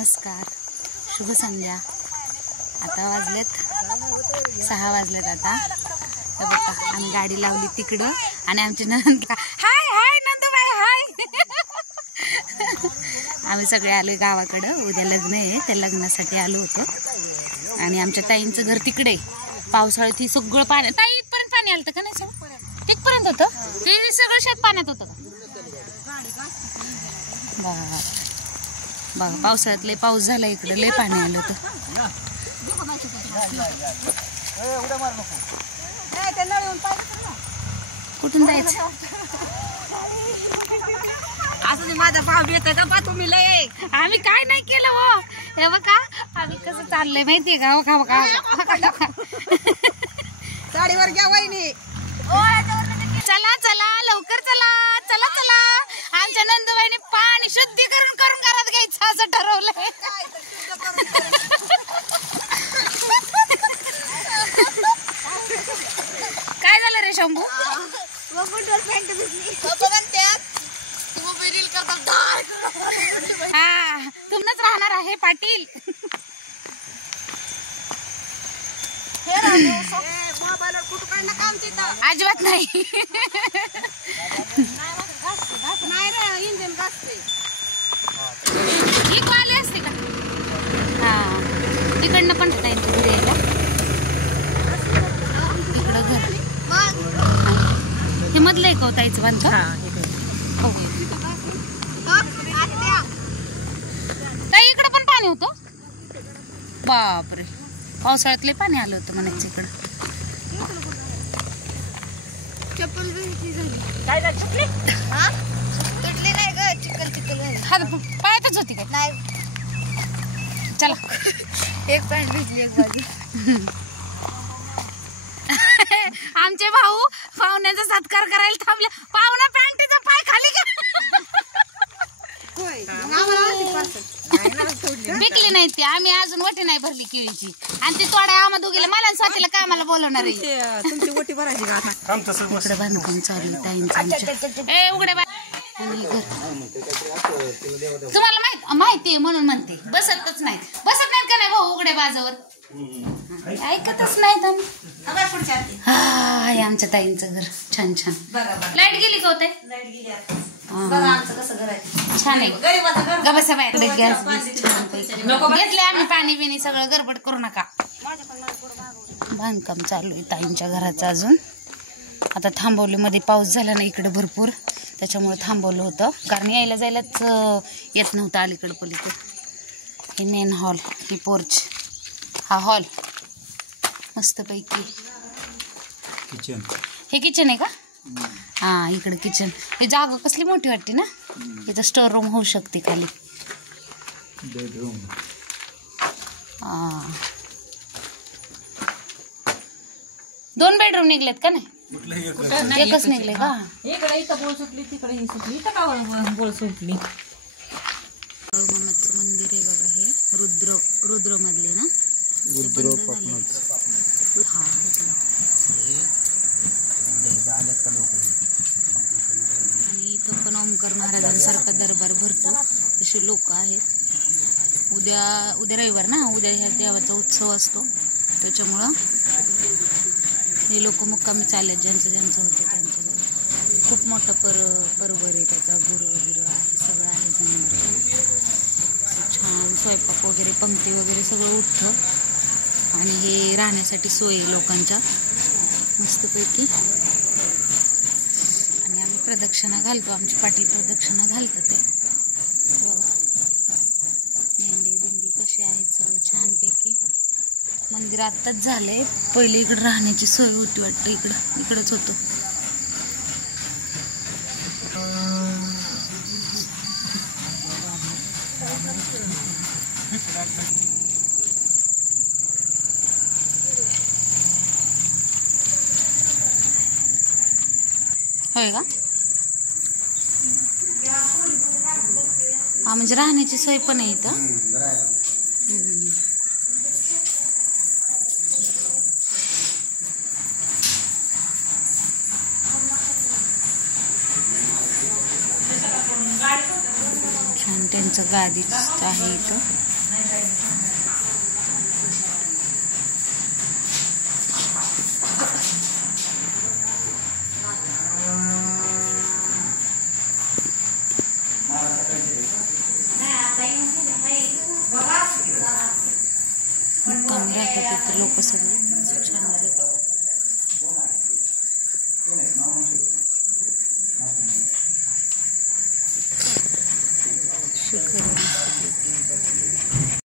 नमस्कार, शुभ संध्या. आता वाजलेत 6 वाजलेत. आता हे बघा आम्ही गाडी लावली तिकडं आणि आमची नंद हाय हाय नंदूबाई हाय. आम्ही सगळे आलोय गावाकडं. उद्या लग्न आहे, त्या लग्नासाठी आलो होतो. आणि आमच्या ताईंचं घर तिकडे. पावसाळ्यात ही सगळं पाणी, ताई इथपर्यंत पाणी आलं का नाही? सगळं तिथपर्यंत होतं. ते सगळं शेत पाण्यात होतं का? बघा पावसाळ्यात लय पाऊस झाला इकडं, लय पाणी आलं होतं. कुठून जायचं? असं माझा भाव येतं का पा तुम्ही लय? आम्ही काय नाही केलं हो. हे बघा आम्ही कसं चाललंय माहितीये का? हो का साडीवर घ्या वहिनी. चला चला लवकर चला चला चला. आमच्या नंदूबाईने पाणी शुद्धीकरण करून घरात घ्यायचं असं ठरवलंय. काय झालं रे शंभू? हा तुम्हीच राहणार आहे पाटील. अजिबात नाही. इंजिन ही आली असते का? हा तिकडनं पण यायला इकडं घर हे मधलं आहे का ताईचं बांधकाम? ताई इकडं पण पाणी होतं. बापरे पावसाळ्यातले पाणी आलं होतं म्हणायचं इकडं. चप्पल काय ना चुकली? हा तुटली नाही ग, चिकल चिकल झाली. हा पायातच होती काय? नाही चला एक पॅन्ट भिजली एक बाजू. आमचे भाऊ पाहुण्याचा सत्कार करायला थांबले. पाहुणा पॅन्टीचा पाय खाली विकली नाही ती. आम्ही अजून वटी नाही भरली केळीची आणि ती तोड्या आम्हा दोघीला मला स्वातीला कामाला बोलवणार आहे. तुमची वटी भरायची का? इकडे बांधकाम चालू आहे ताईंचं आमच्या. ए उघडे तुम्हाला माहिती म्हणून म्हणते. बसतच नाहीत का नाही भाऊ उघड्या बाजावर? ऐकतच नाहीत आम्ही. हा आमच्या ताईंचं घर छान छान. लाईट गेली का होते? छान आहे. घेतले आम्ही पाणी बिणी सगळं. गडबड करू नका. बांधकाम चालू आहे ताईंच्या घराचं अजून. आता थांबवलीमध्ये पाऊस झाला ना इकडे भरपूर, त्याच्यामुळे थांबवलं होतं. कारण यायला जायलाच येत नव्हतं अलीकडं पलीकडं. हे मेन हॉल, ही पोर्च, हा हॉल मस्तपैकी. किचन, हे किचन आहे का? हा इकडे किचन. हे जागा कसली मोठी वाटते ना. इथं स्टोर रूम होऊ शकते खाली. बेडरूम. हा 2 बेडरूम निघलेत का? नाही एकच निघले का? इकडे इथं बोल सुटली, तिकडे ही सुटली. इथं का बोल सुटली? मम्मीचं मंदिर आहे बघा. हे रुद्र मधले ना. हा आणि इथं पण ओमकार महाराजांसारखा दरबार भरतो. असे लोक आहेत. उद्या रविवार ना. उद्या ह्या देवाचा उत्सव असतो, त्याच्यामुळं हे लोक मुक्कामी चालले. ज्यांचं होतं त्यांचं. खूप मोठं पर्व आहे त्याचा. गुरु वगैरे आहे, सगळं आहे जमणार. छान स्वयंपाक वगैरे, पंक्ती वगैरे सगळं उठतं. आणि हे राहण्यासाठी सोय आहे लोकांच्या मस्तपैकी. आणि आम्ही प्रदक्षिणा घालतो. आमची पाटील प्रदक्षिणा घालतात. ते मेंढी बिंडी कशी आहेत सगळं छानपैकी. मंदिर आत्ताच झालंय. पहिले इकडं राहण्याची सोय होती वाटतं. इकडंच होतं. होय का? हा म्हणजे राहण्याची सोय पण आहे इथं. छान त्यांचं गादीच आहे इथं. मुक्कामी राहतात इथं लोक सगळे छान.